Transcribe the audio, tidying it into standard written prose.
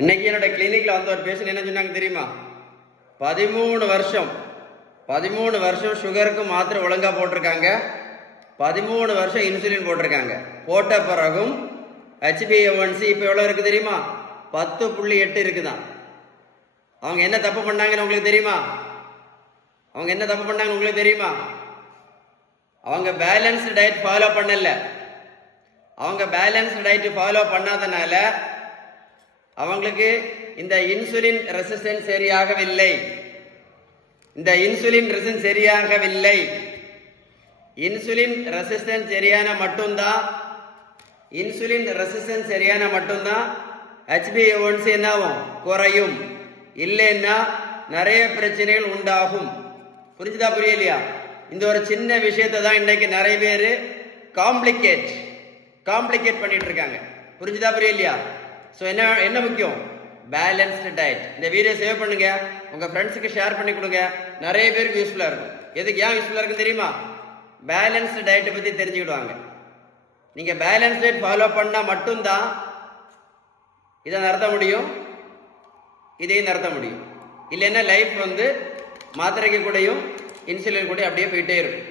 இன்னைக்கு என்னோட கிளினிக்ல வந்த ஒரு பேஷண்ட் என்ன சொன்னாங்க தெரியுமா? 13 வருஷம் சுகருக்கு மாத்திரை ஒழுங்கா போட்டிருக்காங்க, 13 வருஷம் இன்சுலின் போட்டிருக்காங்க. போட்ட பிறகும் HbA1c இப்போ எவ்வளோ இருக்கு தெரியுமா? 10.8 இருக்குதான். அவங்க என்ன தப்பு பண்ணாங்கன்னு உங்களுக்கு தெரியுமா? அவங்க பேலன்ஸ்டு டயட் ஃபாலோ பண்ணல. அவங்க பேலன்ஸ்டு டயட் ஃபாலோ பண்ணாதனால அவங்களுக்கு இந்த இன்சுலின் ரெசிஸ்டன்ஸ் சரியாகவில்லை. இன்சுலின் ரெசிஸ்டன்ஸ் சரியான மட்டும்தான் HbA1c என்னாகும்? குறையும். இல்லைன்னா நிறைய பிரச்சனைகள் உண்டாகும். புரிஞ்சுதா புரியலையா? இந்த ஒரு சின்ன விஷயத்தை தான் இன்னைக்கு நிறைய பேர் காம்ப்ளிகேட் பண்ணிட்டு இருக்காங்க. புரிஞ்சுதா புரியலையா? ஸோ என்ன முக்கியம்? Balanced diet. இந்த வீடியோ சேவ் பண்ணுங்க, உங்க ஃப்ரெண்ட்ஸுக்கு ஷேர் பண்ணி கொடுங்க, நிறைய பேருக்கு யூஸ்ஃபுல்லாக இருக்கும். எதுக்கு ஏன் யூஸ்ஃபுல்லாக இருக்குன்னு தெரியுமா? பேலன்ஸ்டு டயட்டை பற்றி தெரிஞ்சுக்கிடுவாங்க. நீங்க பேலன்ஸ் டயட் ஃபாலோ பண்ணால் மட்டும்தான் இதை நடத்த முடியும், இதையும் நடத்த முடியும். இல்லைன்னா லைஃப் மாத்திரைக்கு கூடயும் இன்சுலின் கூட அப்படியே போயிட்டே இருக்கும்.